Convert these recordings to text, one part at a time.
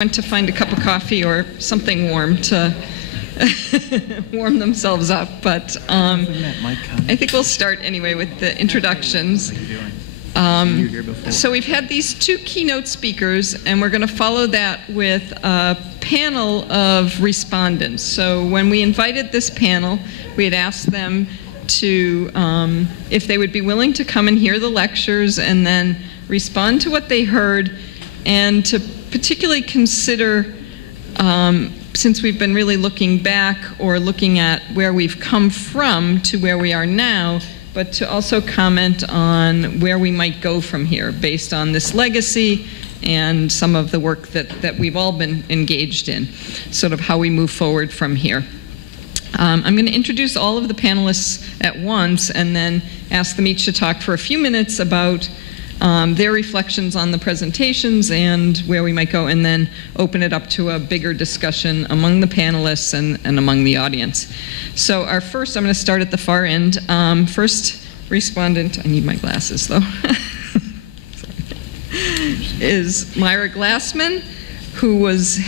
Went to find a cup of coffee or something warm to warm themselves up, but I think we'll start anyway with the introductions. So we've had these two keynote speakers, and we're going to follow that with a panel of respondents. So when we invited this panel, we had asked them to, if they would be willing to come and hear the lectures and then respond to what they heard, and to particularly consider, since we've been really looking back or looking at where we've come from to where we are now, but to also comment on where we might go from here based on this legacy and some of the work that we've all been engaged in, sort of how we move forward from here. I'm going to introduce all of the panelists at once and then ask them each to talk for a few minutes about their reflections on the presentations and where we might go, and then open it up to a bigger discussion among the panelists and among the audience. So our first, I'm going to start at the far end. First respondent, I need my glasses though, is Myra Glassman, who was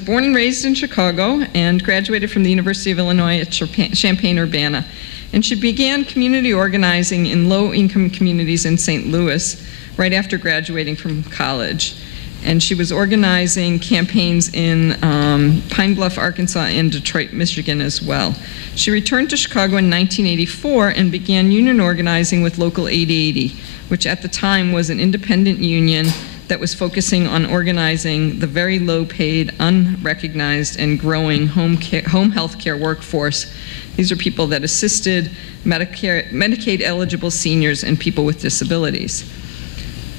born and raised in Chicago and graduated from the University of Illinois at Champaign-Urbana. And she began community organizing in low-income communities in St. Louis right after graduating from college. And she was organizing campaigns in Pine Bluff, Arkansas, and Detroit, Michigan as well. She returned to Chicago in 1984 and began union organizing with Local 880, which at the time was an independent union that was focusing on organizing the very low-paid, unrecognized, and growing home health care workforce. These are people that assisted Medicaid-eligible seniors and people with disabilities.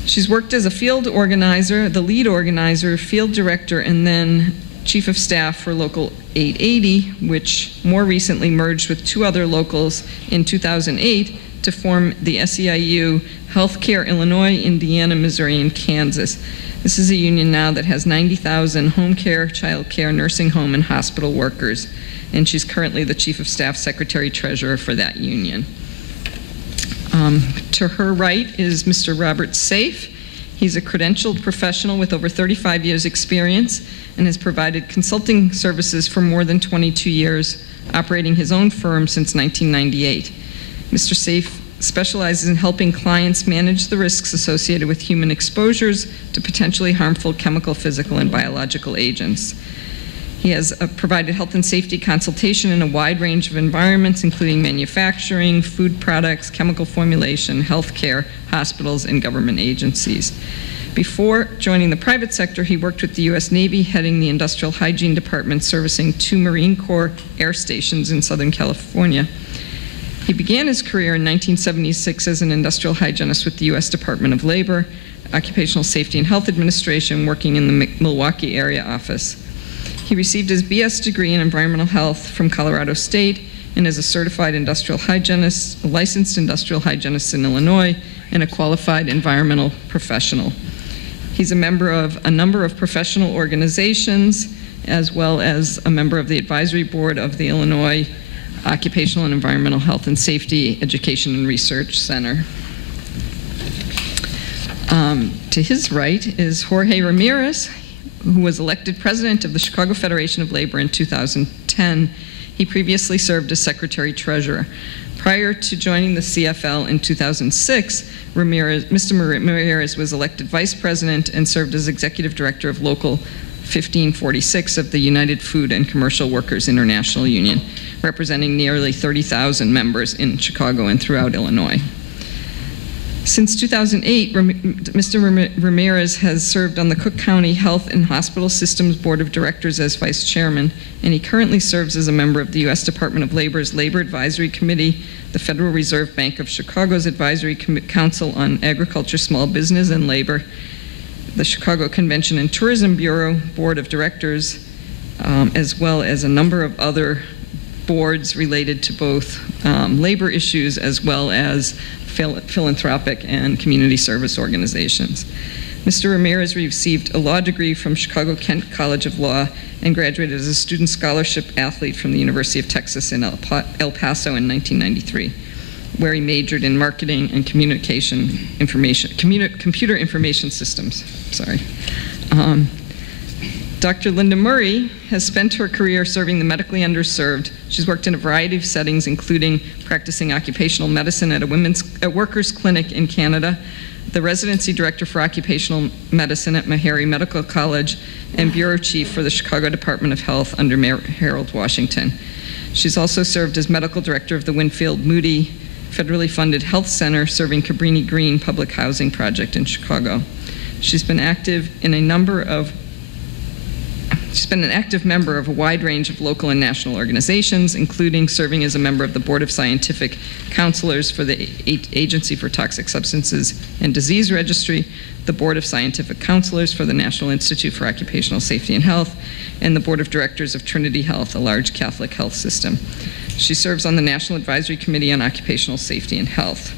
She's worked as a field organizer, the lead organizer, field director, and then chief of staff for Local 880, which more recently merged with two other locals in 2008 to form the SEIU Healthcare Illinois, Indiana, Missouri, and Kansas. This is a union now that has 90,000 home care, child care, nursing home, and hospital workers. And she's currently the Chief of Staff Secretary Treasurer for that union. To her right is Mr. Robert Safe. He's a credentialed professional with over 35 years experience and has provided consulting services for more than 22 years, operating his own firm since 1998. Mr. Safe specializes in helping clients manage the risks associated with human exposures to potentially harmful chemical, physical, and biological agents. He has provided health and safety consultation in a wide range of environments, including manufacturing, food products, chemical formulation, healthcare, hospitals, and government agencies. Before joining the private sector, he worked with the U.S. Navy, heading the Industrial Hygiene Department, servicing 2 Marine Corps air stations in Southern California. He began his career in 1976 as an industrial hygienist with the U.S. Department of Labor, Occupational Safety and Health Administration, working in the Milwaukee area office. He received his BS degree in environmental health from Colorado State and is a certified industrial hygienist, a licensed industrial hygienist in Illinois, and a qualified environmental professional. He's a member of a number of professional organizations, as well as a member of the advisory board of the Illinois Occupational and Environmental Health and Safety Education and Research Center. To his right is Jorge Ramirez, who was elected president of the Chicago Federation of Labor in 2010. He previously served as secretary-treasurer. Prior to joining the CFL in 2006, Mr. Ramirez was elected vice president and served as executive director of Local 1546 of the United Food and Commercial Workers International Union, representing nearly 30,000 members in Chicago and throughout Illinois. Since 2008, Mr. Ramirez has served on the Cook County Health and Hospital Systems Board of Directors as vice chairman, and he currently serves as a member of the U.S. Department of Labor's Labor Advisory Committee, the Federal Reserve Bank of Chicago's Advisory Council on Agriculture, Small Business, and Labor, the Chicago Convention and Tourism Bureau Board of Directors, as well as a number of other boards related to both labor issues as well as philanthropic and community service organizations. Mr. Ramirez received a law degree from Chicago Kent College of Law and graduated as a student scholarship athlete from the University of Texas in El Paso in 1993, where he majored in marketing and computer information systems. Dr. Linda Murray has spent her career serving the medically underserved. She's worked in a variety of settings, including practicing occupational medicine at a workers' clinic in Canada, the residency director for occupational medicine at Meharry Medical College, and bureau chief for the Chicago Department of Health under Mayor Harold Washington. She's also served as medical director of the Winfield Moody federally funded health center serving Cabrini Green public housing project in Chicago. She's been an active member of a wide range of local and national organizations, including serving as a member of the Board of Scientific Counselors for the Agency for Toxic Substances and Disease Registry, the Board of Scientific Counselors for the National Institute for Occupational Safety and Health, and the Board of Directors of Trinity Health, a large Catholic health system. She serves on the National Advisory Committee on Occupational Safety and Health.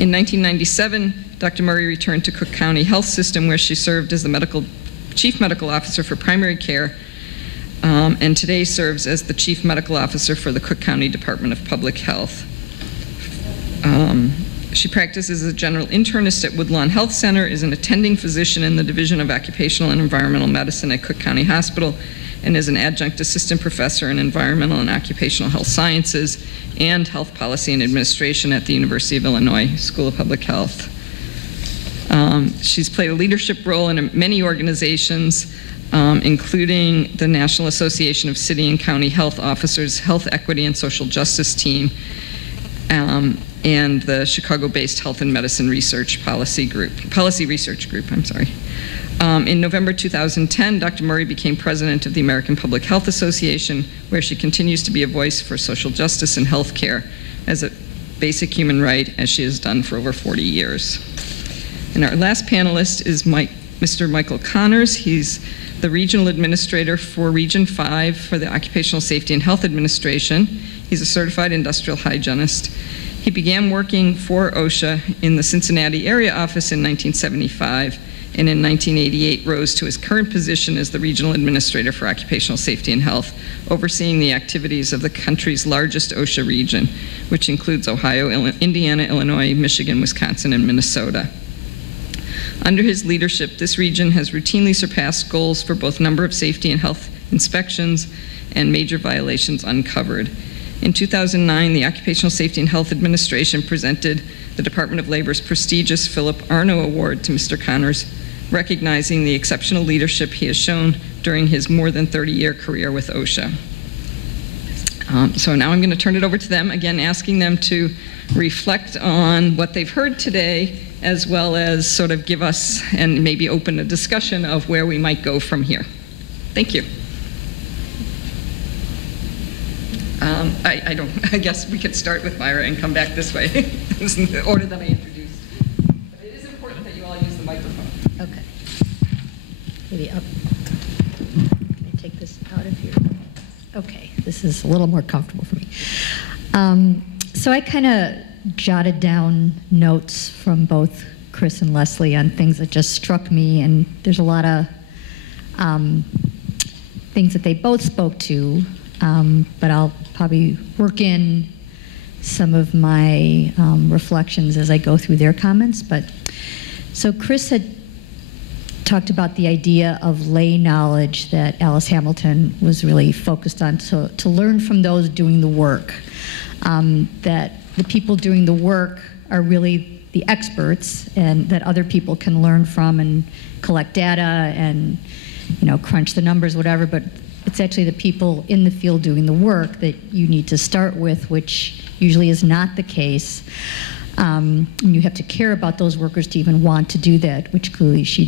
In 1997, Dr. Murray returned to Cook County Health System, where she served as the Chief Medical Officer for Primary Care, and today serves as the Chief Medical Officer for the Cook County Department of Public Health. She practices as a general internist at Woodlawn Health Center, is an attending physician in the Division of Occupational and Environmental Medicine at Cook County Hospital, and is an adjunct assistant professor in environmental and occupational health sciences and health policy and administration at the University of Illinois School of Public Health. She's played a leadership role in many organizations, including the National Association of City and County Health Officers, Health Equity and Social Justice Team, and the Chicago-based Health and Medicine Policy Research Group. In November 2010, Dr. Murray became president of the American Public Health Association, where she continues to be a voice for social justice and health care as a basic human right, as she has done for over 40 years. And our last panelist is Mr. Michael Connors. He's the Regional Administrator for Region 5 for the Occupational Safety and Health Administration. He's a certified industrial hygienist. He began working for OSHA in the Cincinnati area office in 1975, and in 1988 rose to his current position as the Regional Administrator for Occupational Safety and Health, overseeing the activities of the country's largest OSHA region, which includes Ohio, Indiana, Illinois, Michigan, Wisconsin, and Minnesota. Under his leadership, this region has routinely surpassed goals for both number of safety and health inspections and major violations uncovered. In 2009, the Occupational Safety and Health Administration presented the Department of Labor's prestigious Philip Arno Award to Mr. Connors, recognizing the exceptional leadership he has shown during his more than 30-year career with OSHA. So now I'm going to turn it over to them, again asking them to reflect on what they've heard today, as well as sort of give us and maybe open a discussion of where we might go from here. Thank you. I guess we could start with Myra and come back this way. This is the order that I introduced. But it is important that you all use the microphone. Okay. Maybe up. Can I take this out of here? Okay, this is a little more comfortable for me. So I kind of jotted down notes from both Chris and Leslie on things that just struck me, and there's a lot of things that they both spoke to, but I'll probably work in some of my reflections as I go through their comments. So Chris had talked about the idea of lay knowledge that Alice Hamilton was really focused on, to learn from those doing the work, that the people doing the work are really the experts, and that other people can learn from and collect data and, crunch the numbers, whatever, but it's actually the people in the field doing the work that you need to start with, which usually is not the case. And you have to care about those workers to even want to do that, which clearly she